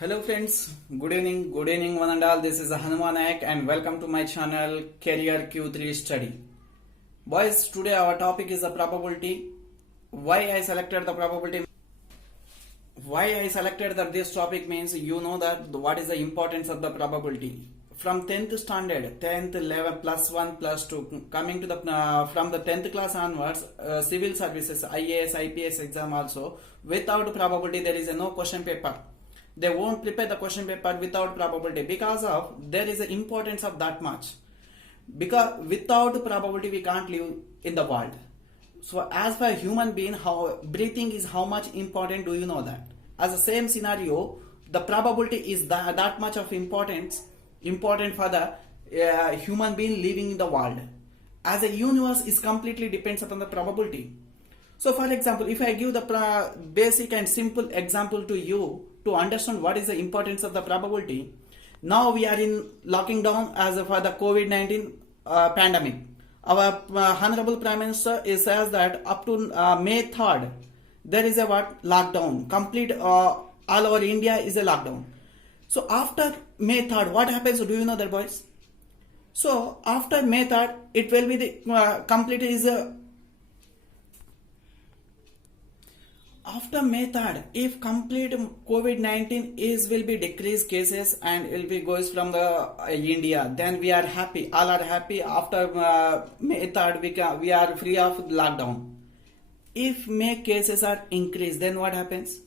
Hello friends, good evening one and all. This is Hanuman Nayak and welcome to my channel Career Q3 Study. Boys, today our topic is the probability. Why I selected the probability? Why I selected this topic means you know that what is the importance of the probability. From 10th standard, 10th, 11, plus 1, plus 2, coming to the from the 10th class onwards, civil services, IAS, IPS exam also, without probability there is a no question paper. They won't prepare the question paper without probability because of there is an importance of that much. Because without probability we can't live in the world. So as for human being, how breathing is how much important, do you know that? As the same scenario, the probability is that much of important for the human being living in the world. As a universe is completely depends upon the probability. So for example, if I give the basic and simple example to you to understand what is the importance of the probability. Now we are in locking down as for the COVID-19 pandemic. Our Honorable Prime Minister says that up to May 3rd, there is a lockdown. Complete all over India is a lockdown. So after May 3rd, what happens? Do you know that, boys? So after May 3rd, it will be the complete is after May 3rd, if complete COVID-19 will be decreased cases and it will be goes from the India, then we are happy. All are happy. After May 3rd, we are free of lockdown. If May cases are increased, then what happens?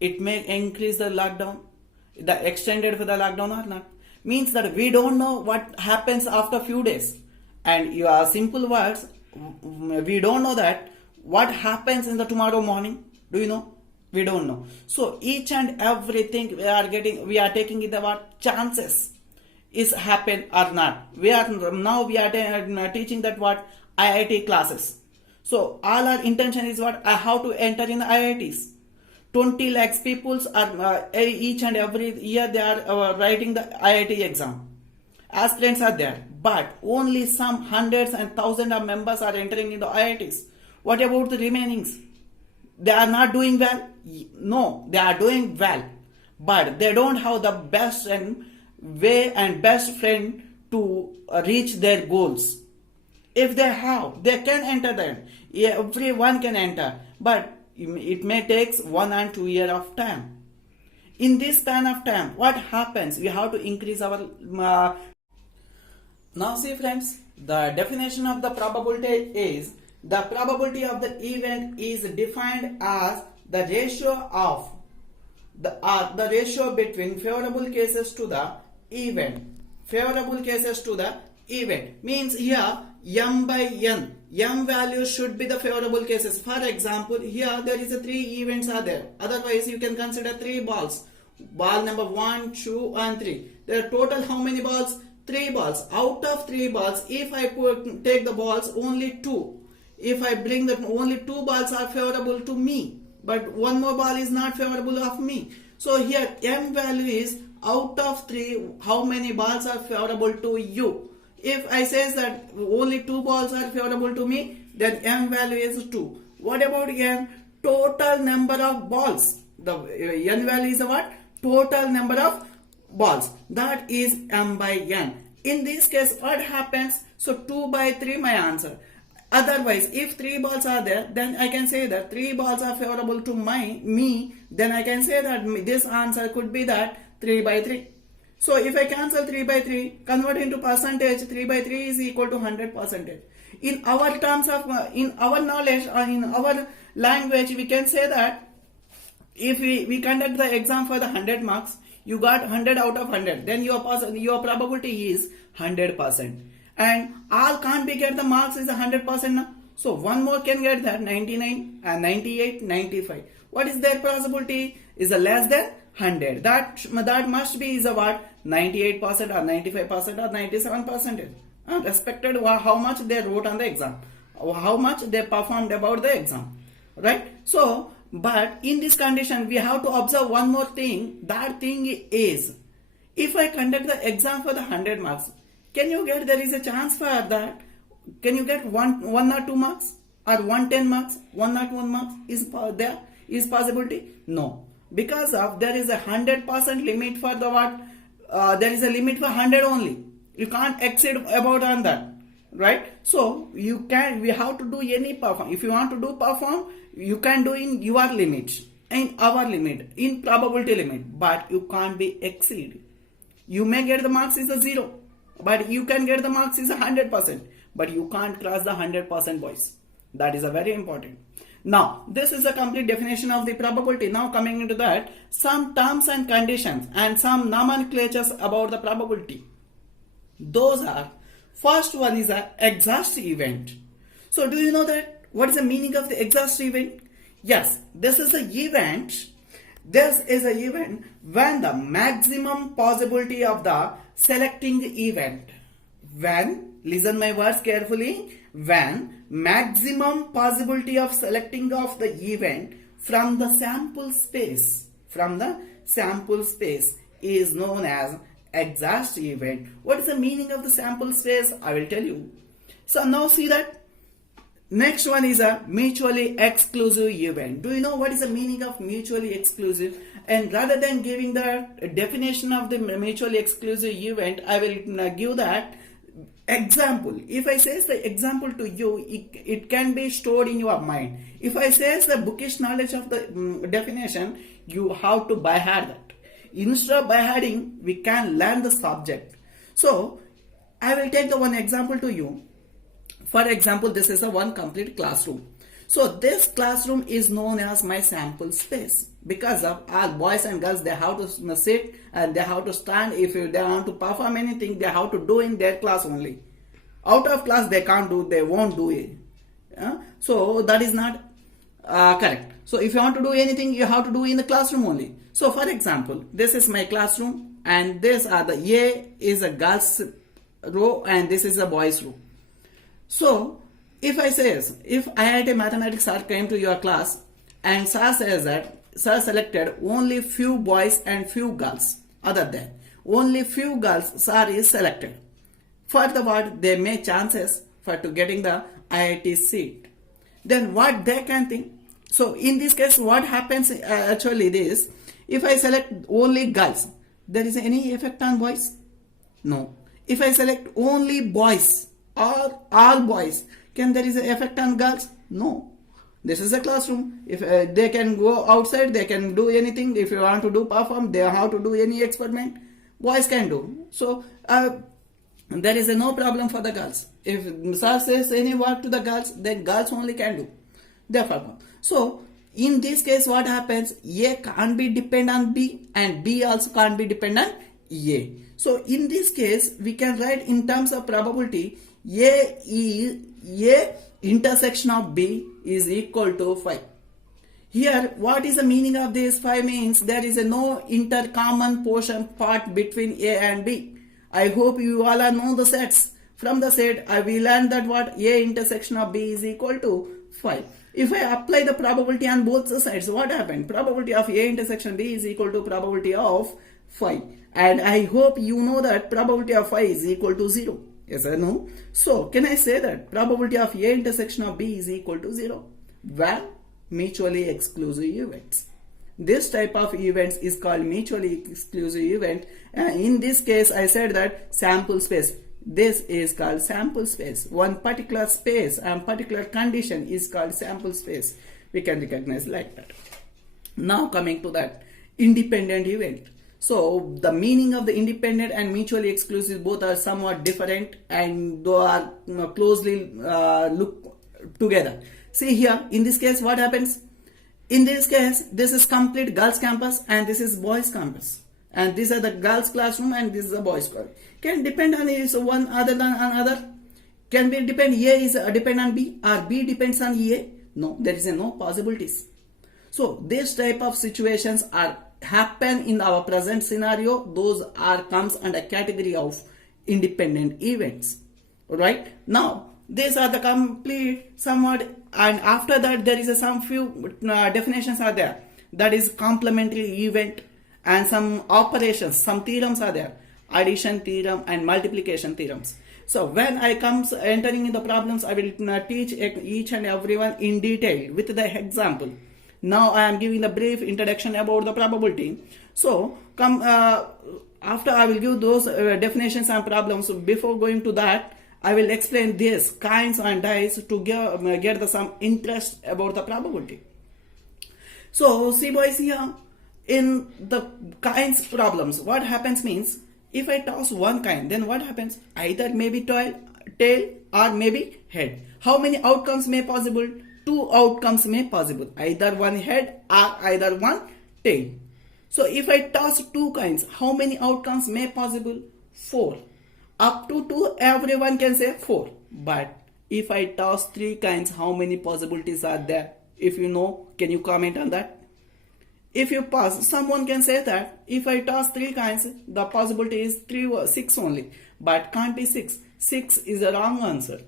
It may increase the lockdown, the extended for the lockdown or not. Means that we don't know what happens after few days. And your simple words, we don't know that what happens in the tomorrow morning. Do you know? We don't know. So each and everything we are taking in the what chances is happen or not. We are teaching that what IIT classes. So all our intention is what how to enter in the IITs. 20 lakhs people are each and every year they are writing the IIT exam. Aspirants are there, but only some hundreds and thousands of members are entering into IITs. What about the remainings? They are not doing well? No, they are doing well. But they don't have the best way and best friend to reach their goals. If they have, they can enter them. Everyone can enter. But it may take 1 and 2 years of time. In this span of time, what happens? We have to increase our... Now see friends, the definition of the probability is the probability of the event is defined as the ratio of the ratio between favorable cases to the event. Favorable cases to the event means here m by n. M value should be the favorable cases. For example, here there is a 3 events are there. Otherwise, you can consider 3 balls. Ball number 1, 2, and 3. There are total how many balls? 3 balls. Out of 3 balls, if I take the balls only 2. If I bring that only 2 balls are favorable to me, but 1 more ball is not favorable of me. So here m value is out of 3, how many balls are favorable to you. If I say that only 2 balls are favorable to me, then m value is 2. What about n? Total number of balls. The n value is what? Total number of balls. That is m by n. In this case, what happens? So 2 by 3 my answer. Otherwise, if 3 balls are there, then I can say that 3 balls are favorable to me. Then I can say that this answer could be that 3 by 3. So if I cancel 3 by 3, convert into percentage, 3 by 3 is equal to 100%. In our terms of, in our knowledge or in our language, we can say that if we conduct the exam for the 100 marks, you got 100 out of 100, then your probability is 100%. And all can't be get the marks is 100% now. So one more can get that 99 and 98, 95. What is their possibility? Is a less than 100. That must be is a what? 98% or 95% or 97%. Respected how much they wrote on the exam, how much they performed about the exam, right? So, but in this condition, we have to observe one more thing. That thing is, if I conduct the exam for the 100 marks, can you get, there is a chance for that? Can you get one or 2 marks or 110 marks, 101 marks? Is there is possibility? No. because of there is a 100% limit for the what, there is a limit for 100 only. You can't exceed about on that, right? So we have to do any perform. If you want to do perform, you can do in your limit, in our limit, in probability limit, but you can't be exceed. You may get the marks is a 0, but you can get the marks is 100%, but you can't cross the 100% boys. That is a very important. Now, this is a complete definition of the probability. Now coming into that, some terms and conditions and some nomenclatures about the probability. Those are, first one is a exhaust event. So do you know that what is the meaning of the exhaust event? Yes, this is an event. This is an event when the maximum possibility of the selecting event, when, listen my words carefully, when maximum possibility of selecting of the event from the sample space, is known as exhaust event. What is the meaning of the sample space? I will tell you. So now see that. Next one is a mutually exclusive event. Do you know what is the meaning of mutually exclusive? And rather than giving the definition of the mutually exclusive event, I will give that example. If I say the example to you, it can be stored in your mind. If I say the bookish knowledge of the definition, you have to by heart that. Instead of by hearting, we can learn the subject. So I will take the one example to you. For example, this is a one complete classroom. So this classroom is known as my sample space, because of all boys and girls, they have to sit and they have to stand. If they want to perform anything, they have to do in their class only. Out of class they can't do, they won't do it. So that is not correct. So if you want to do anything, you have to do in the classroom only. So for example, this is my classroom, and this are the A is a girls row and this is a boys row. So if I say, if IIT Mathematics sir came to your class and sir says that sir selected only few boys and few girls, other than only few girls sir is selected, for the what they may chances for to getting the IIT seat, then what they can think. So in this case, what happens actually is, if I select only girls, there is any effect on boys? No. If I select only boys or all boys, can there is an effect on girls? No. This is a classroom. If they can go outside, they can do anything. If you want to do perform, they have to do any experiment, boys can do. So there is no problem for the girls. If sir says any work to the girls, then girls only can do. Therefore, so in this case, what happens? A can't be depend on B, and B also can't be depend on A. So in this case, we can write in terms of probability, A intersection of B is equal to 5. Here, what is the meaning of this 5 means? There is no intercommon portion part between A and B. I hope you all know the sets. From the set, I will learn that what A intersection of B is equal to 5. If I apply the probability on both the sides, what happened? Probability of A intersection B is equal to probability of 5. And I hope you know that probability of 5 is equal to 0. Yes or no? So, can I say that probability of A intersection of B is equal to 0? Well, mutually exclusive events. This type of events is called mutually exclusive event. In this case, I said that sample space. This is called sample space. One particular space and particular condition is called sample space. We can recognize like that. Now coming to that independent event. So the meaning of the independent and mutually exclusive both are somewhat different, and they are closely look together. See here, in this case, what happens? In this case, this is complete girls campus and this is boys campus. And these are the girls classroom and this is the boys classroom. Can depend on is one other than another? Can be depend A is depend on B or B depends on A? No, there is no possibilities. So this type of situations are happen in our present scenario. Those are comes under category of independent events. Right? Now these are the complete somewhat, and after that there is some few definitions are there. That is complementary event and some operations, some theorems are there. Addition theorem and multiplication theorems. So when I comes entering in the problems, I will teach each and everyone in detail with the example. Now I am giving the brief introduction about the probability. So after I will give those definitions and problems. Before going to that, I will explain this kinds and dice to get some interest about the probability. So see boys, here in the kinds problems, what happens means, if I toss one kind, then what happens? Either maybe tail or maybe head. How many outcomes may possible? 2 outcomes may possible. Either one head or either one tail. So if I toss 2 kinds, how many outcomes may possible? 4. Up to 2, everyone can say 4. But if I toss 3 kinds, how many possibilities are there? If you know, can you comment on that? If you pass, someone can say that if I toss 3 kinds, the possibility is 3 or 6 only. But can't be 6. 6 is the wrong answer.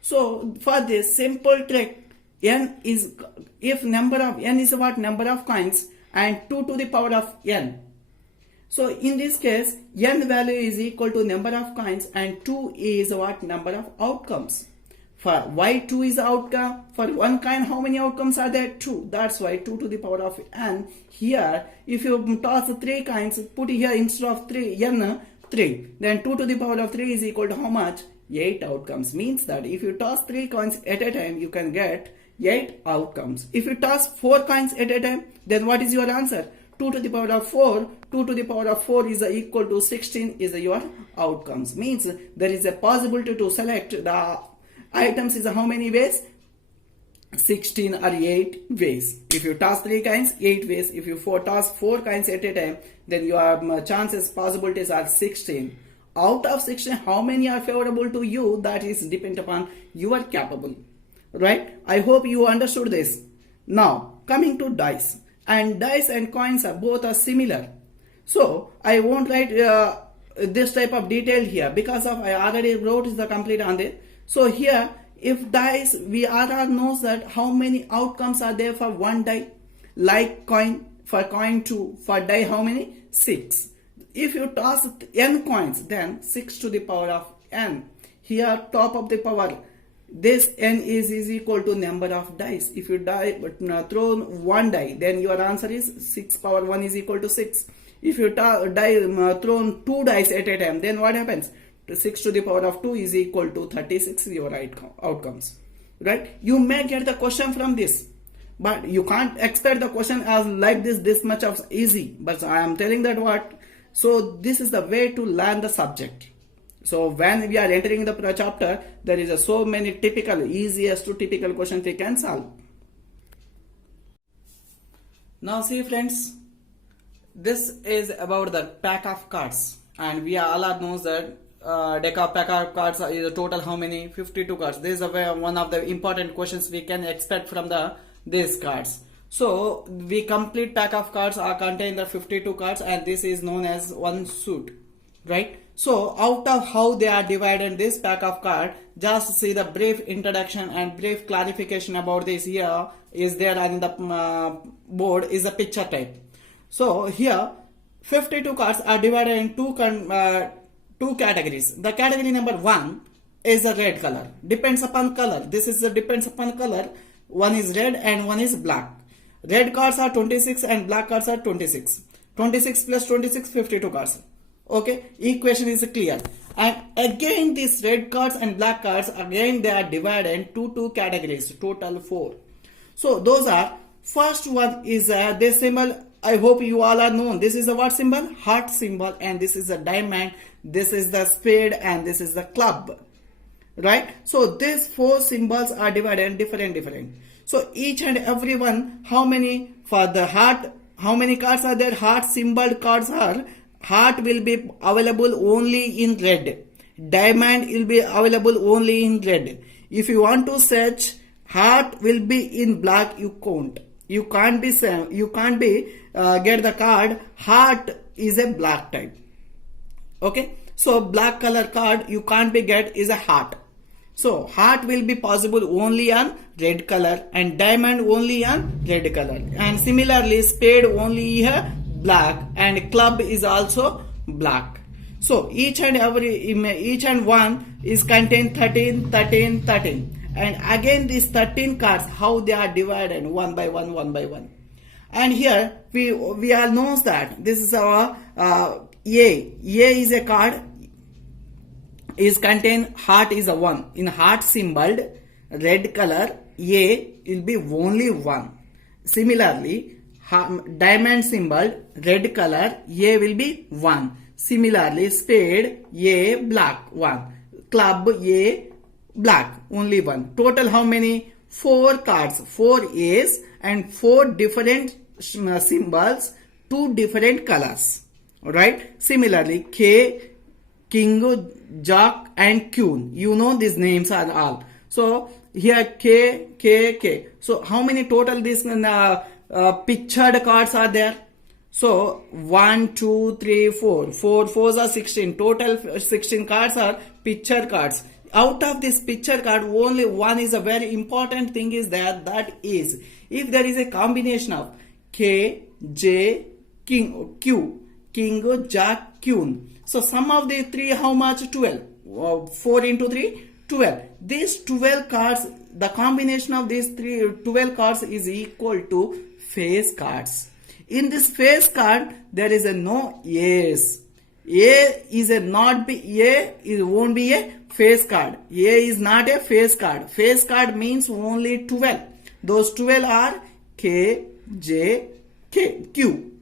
So for this simple trick, n is, if number of n is what? Number of kinds, and 2 to the power of n. So in this case, n value is equal to number of kinds and 2 is what? Number of outcomes. For why 2 is the outcome? For one kind, how many outcomes are there? 2. That's why 2 to the power of n. Here, if you toss 3 kinds, put here instead of 3, n, 3. Then 2 to the power of 3 is equal to how much? 8 outcomes. Means that if you toss 3 coins at a time, you can get 8 outcomes. If you toss 4 coins at a time, then what is your answer? 2 to the power of 4. 2 to the power of 4 is equal to 16 is your outcomes. Means there is a possibility to select the items is how many ways? 16 or 8 ways. If you toss 3 kinds, 8 ways. If you toss 4 kinds at a time, then your chances, possibilities are 16. Out of 16, how many are favorable to you? That is depend upon you are capable. Right? I hope you understood this. Now, coming to dice. And dice and coins are both are similar. So, I won't write this type of detail here because of I already wrote the complete on it. So, here, if dice, we RR knows that how many outcomes are there for one die. Like coin, for coin 2, for die how many? 6. If you toss n coins, then 6 to the power of n. Here, top of the power. This n is equal to number of dice. If you throw one die, then your answer is 6 power 1 is equal to 6. If you thrown 2 dice at a time, then what happens? 6 to the power of 2 is equal to 36 your outcomes. Right? You may get the question from this, but you can't expect the question as like this much of easy. But I am telling that what. So this is the way to learn the subject. So when we are entering the chapter, there is so many typical, easiest to typical questions we can solve. Now see friends, this is about the pack of cards, and we all knows that pack of cards is a total how many? 52 cards. This is one of the important questions we can expect from these cards. So we complete pack of cards are contain the 52 cards, and this is known as one suit, right? So out of how they are divided this pack of cards, just see the brief introduction and brief clarification about this here is there on the board is a picture type. So here 52 cards are divided in two categories. The category number 1 is a red color. Depends upon color. This is depends upon color. One is red and one is black. Red cards are 26 and black cards are 26. 26 plus 26, 52 cards. Okay, equation is clear. And again these red cards and black cards, again they are divided into 2 categories, total 4. So those are, first one is this symbol. I hope you all are known. This is the what symbol? Heart symbol, and this is a diamond, this is the spade, and this is the club. Right? So these 4 symbols are divided different. So each and every one, how many for the heart, how many cards are there? Heart symbol cards are, heart will be available only in red. Diamond will be available only in red. If you want to search, heart will be in black, you can't. You can't be get the card. Heart is a black type. Okay. So black color card you can't be get is a heart. So heart will be possible only on red color, and diamond only on red color. And similarly spade only here black, and club is also black. So each and one is contain 13. and again these 13 cards, how they are divided one by one. And here we all knows that this is our A is a card, is contain heart is a 1. In heart symbol, red color, A will be only 1. Similarly, diamond symbol, red color, A will be 1. Similarly, spade, A, black, 1. Club, A, black, only 1. Total how many? 4 cards, 4 A's and 4 different symbols, 2 different colors. Alright. Similarly, K, king, jack and queen. You know these names are all. So here K. So how many total these pictured cards are there? So 1, 2, 3, 4. 4 fours are 16. Total 16 cards are picture cards. Out of this picture card, only one is a very important thing is that is if there is a combination of K, J, king, Q, king, jack, queen. So sum of the 3 how much? 12. 4 into 3, 12. These 12 cards, the combination of these 12 cards is equal to face cards. In this face card, there is a no A's. A is a not be A, it won't be a face card. A is not a face card. Face card means only 12. Those 12 are K, J, K, Q.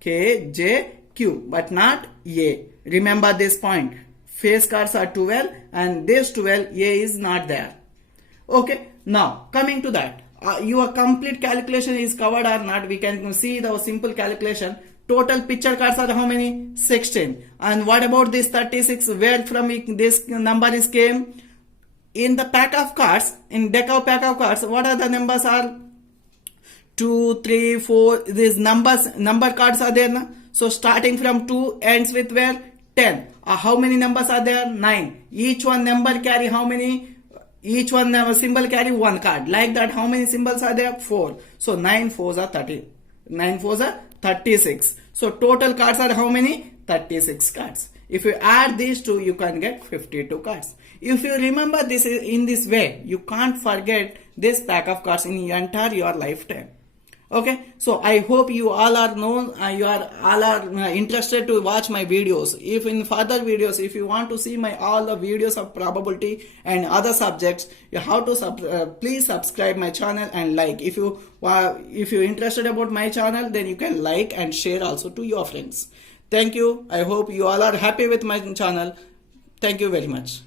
K, J, Q, but not A. Remember this point. Face cards are 12 and this 12, A is not there. Okay, now coming to that. Your complete calculation is covered or not? We can see the simple calculation. Total picture cards are how many? 16. And what about this 36? Where from this number is came? In the pack of cards, in deck of pack of cards, what are the numbers are? 2, 3, 4. These number cards are there. Na? So starting from 2 ends with where? 10. How many numbers are there? 9. Each one number carry how many? Each one symbol carry 1 card. Like that, how many symbols are there? 4. So 9 4s are 30. 9 4s are 36. So total cards are how many? 36 cards. If you add these two, you can get 52 cards. If you remember this in this way, you can't forget this pack of cards in your entire your lifetime. Okay, so I hope you all are interested to watch my videos. If in further videos, if you want to see my all the videos of probability and other subjects, you have to please subscribe my channel and like. If you're interested about my channel, then you can like and share also to your friends. Thank you. I hope you all are happy with my channel. Thank you very much.